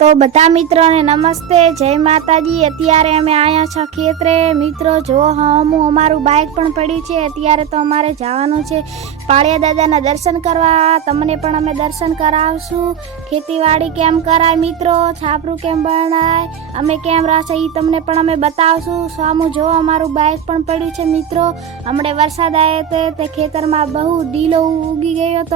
તો બધા મિત્રોને નમસ્તે, જય માતાજી। અત્યારે અમે આયા છે ખેતરે મિત્રો। જો હું અમારું બાઇક પણ પડ્યું છે। અત્યારે તો અમારે જવાનું છે પાળિયા દાદાના દર્શન કરવા। તમને પણ અમે દર્શન કરાવશું। ખેતીવાડી કેમ કરાય મિત્રો, છાપરું કેમ બનાય, અમે કેમ રાશે ઈ તમને પણ અમે બતાવશું। સામું જો અમારું બાઇક પણ પડ્યું છે મિત્રો। હમણે વરસાદ આવ્યો તે ખેતરમાં બહુ ઢીલો ઉગી ગયો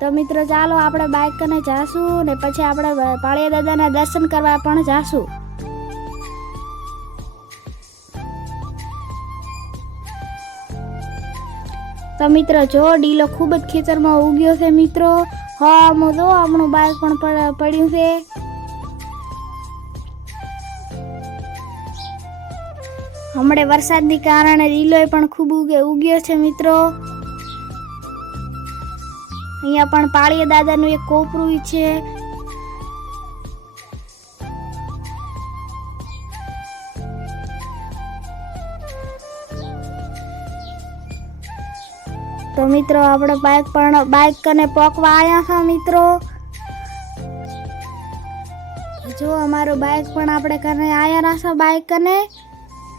તો મિત્રો ચાલો આપણે બાઇક કને જાશું ને પછી આપણે પાળિયા દાદાના દર્શન કરવા પણ જાશું। તો મિત્રો જો ઢીલો ખૂબ જ ખેતરમાં ઉગ્યો છે મિત્રો। હા હું જો આપણું બાઇક પણ પડ્યું છે। હમણે વરસાદની કારણે ઢીલો પણ ખૂબ ઉગ્યો છે મિત્રો। અહીંયા પણ પાળિયા દાદાનું એક કોપરું છે। તો મિત્રો આપણે બાઇક કને પોકવા આવ્યા છે મિત્રો। જો અમારું બાઇક પણ આપણે કને આવ્યા છે બાઇક કને।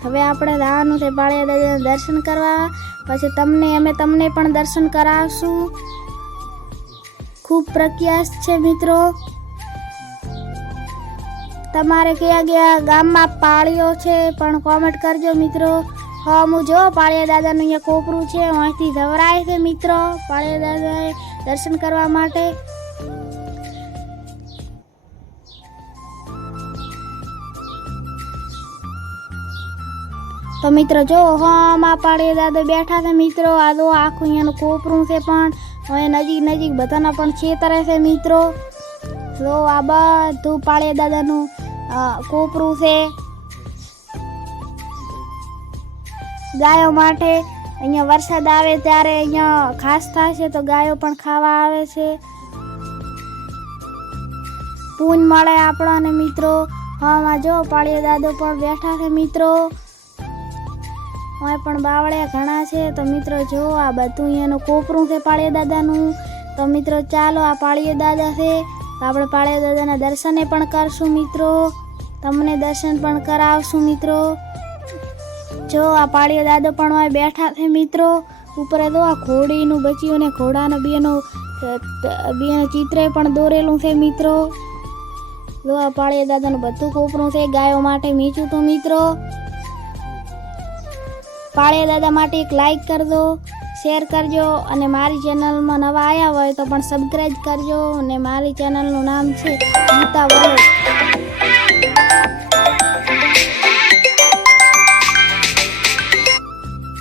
હવે આપણે જવાનું છે પાળિયા દાદાના દર્શન કરવા, પછી અમે તમને પણ દર્શન કરાવશું। ખૂબ પ્રખ્યાત છે મિત્રો। તમારે કયા ગામમાં પાળિયો છે પણ કોમેન્ટ કરજો મિત્રો। હા હું જો પાળિયા દાદાનું અહીંયા કોપરું છે, અહીંથી જવરાય છે મિત્રો પાળિયા દાદાએ દર્શન કરવા માટે। તો મિત્રો જો માં પાળિયા દાદા બેઠા છે મિત્રો। આ જો આખું અહીંયાનું કોપરું છે, પણ હવે નજીક બધાના પણ ખેતરે છે મિત્રો। જો આ બધું પાળિયા દાદાનું કોપરું છે। ગાયો માટે અહીંયા વરસાદ આવે ત્યારે અહીંયા ઘાસ થાય છે તો ગાયો પણ ખાવા આવે છે, પૂન મળે આપણાને મિત્રો। હા જો પાળિયા દાદો પણ બેઠા છે મિત્રો। અહીં પણ બાવળિયા ઘણા છે। તો મિત્રો જો આ બધું અહીંયાનું કોપરું છે પાળિયા દાદાનું। તો મિત્રો ચાલો આ પાળિયા દાદા છે તો આપણે પાળિયા દાદાના દર્શને પણ કરશું મિત્રો, તમને દર્શન પણ કરાવશું મિત્રો। જો આ પાળિયા દાદો પણ અહીં બેઠા છે મિત્રો। ઉપર તો આ ઘોડીનું બચ્યું ને ઘોડાના બેનું ચિત્ર પણ દોરેલું છે મિત્રો। જો આ પાળિયા દાદાનું બધું કોપરું છે ગાયો માટે મીચું તો મિત્રો। પાળિયા દાદા માટે એક લાઈક કરજો, શેર કરજો, અને મારી ચેનલમાં નવા આવ્યા હોય તો પણ સબસ્ક્રાઈબ કરજો। અને મારી ચેનલનું નામ છે ગીતા વલોડ।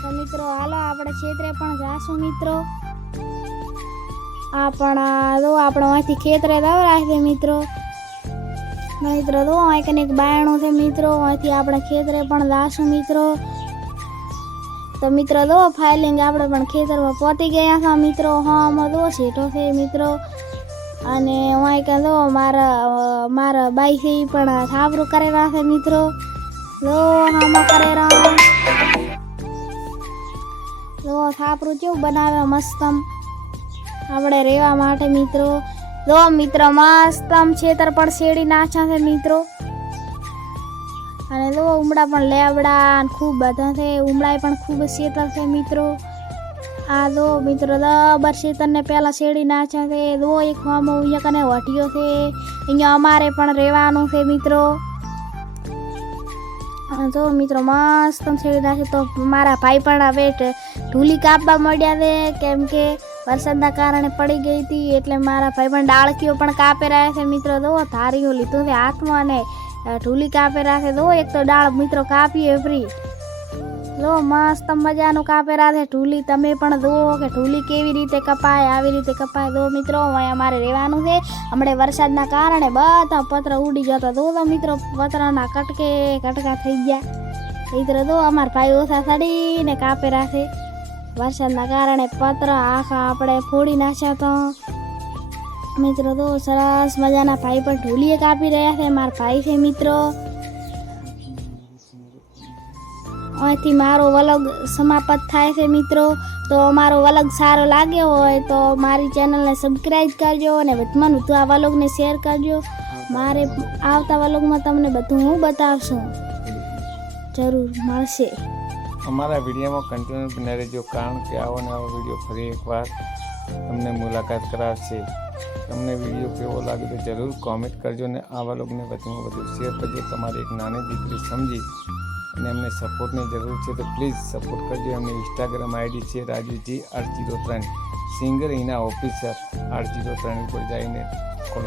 તો મિત્રો હાલો આપણે ખેતરે પણ જાશું મિત્રો। આપણે અહીંથી ખેતરે દવરાય છે મિત્રો। જો અહીં એક બાયણું છે મિત્રો, અહીંથી આપણે ખેતરે પણ જાશું મિત્રો। તો મિત્રો જો ફાઇલિંગ આપણે પણ ખેતરમાં પહોંચી ગયા હતા મિત્રો। હા આમાં જો સીટો છે મિત્રો, અને અહીં જો મારા બાઈ છે એ પણ છાપરું કરેલા છે મિત્રો। જો આમાં કરેલા જો છાપરું કેવું બનાવે મસ્તમ આપણે રહેવા માટે મિત્રો। જો મિત્રો મસ્તમ ખેતર પણ શેડી નાખ્યા છે મિત્રો। અને જો ઉમડા પણ લેવડા ખૂબ બધા છે, ઉમડાય પણ ખૂબ શેતર છે મિત્રો। આ જો મિત્રો દબર શેતરને પહેલા શેડી નાખ્યા છે। જો એક હોમો અહીંયા કને વઢિયો છે, અહીંયા અમારે પણ રહેવાનું છે મિત્રો। જો મિત્રો મસ્ત શેડી નાખે। તો મારા ભાઈ પણ હવે ઢૂલી કાપવા મળ્યા છે, કેમ કે વરસાદના કારણે પડી ગઈ હતી, એટલે મારા ભાઈ પણ ડાળકીઓ પણ કાપી રહ્યા છે મિત્રો। જો ધારીઓ લીધું છે હાથમાં અને ઢૂલી કાપે રાખે। જો એક તો ડાળ મિત્રો કાપીએ ફ્રી। જો મસ્ત મજાનું કાપે રાખે ઢૂલી। તમે પણ જુઓ કે ઢૂલી કેવી રીતે કપાય, આવી રીતે કપાય। જો મિત્રો અહીં અમારે રહેવાનું છે। હમણાં વરસાદના કારણે બધા પત્ર ઉડી જતા। જો મિત્રો પતરાના કટકા થઈ ગયા મિત્રો। જો અમારા ભાઈ ઓછા સડીને કાપે રાખે। વરસાદના કારણે પત્ર આખા આપણે ફોડી નાખ્યા તો મિત્રો। તો સરસ મજાના ભાઈ પણ ઢોલીએ કાપી રહ્યા છે, મારા ભાઈ છે મિત્રો। અહીંથી મારો વ્લોગ સમાપ્ત થાય છે મિત્રો. તો અમારો વ્લોગ સારો લાગ્યો હોય તો મારી ચેનલને સબસ્ક્રાઈબ કરજો અને વધુમાં વધુ આ વ્લોગને શેર કરજો. મારે આવતા વ્લોગમાં તમને બધું હું બતાવશું, જરૂર મળશે. અમારા વિડીયોમાં કન્ટિન્યુ બને રહેજો, કારણ કે આવો ને આવો વિડીયો ફરી એકવાર તમને મુલાકાત કરાવશે. તમને વિડીયો કેવો લાગે તો જરૂર કોમેન્ટ કરજો અને આવા લોકોને વધુમાં વધુ શેર કરજો. તમારી એક નાની દીકરી સમજી અને એમને સપોર્ટની જરૂર છે તો પ્લીઝ સપોર્ટ કરજો. એમની ઇન્સ્ટાગ્રામ આઈડી છે રાજુજી 803, સિંગર એના ઓફિસર 803 ઉપર જઈને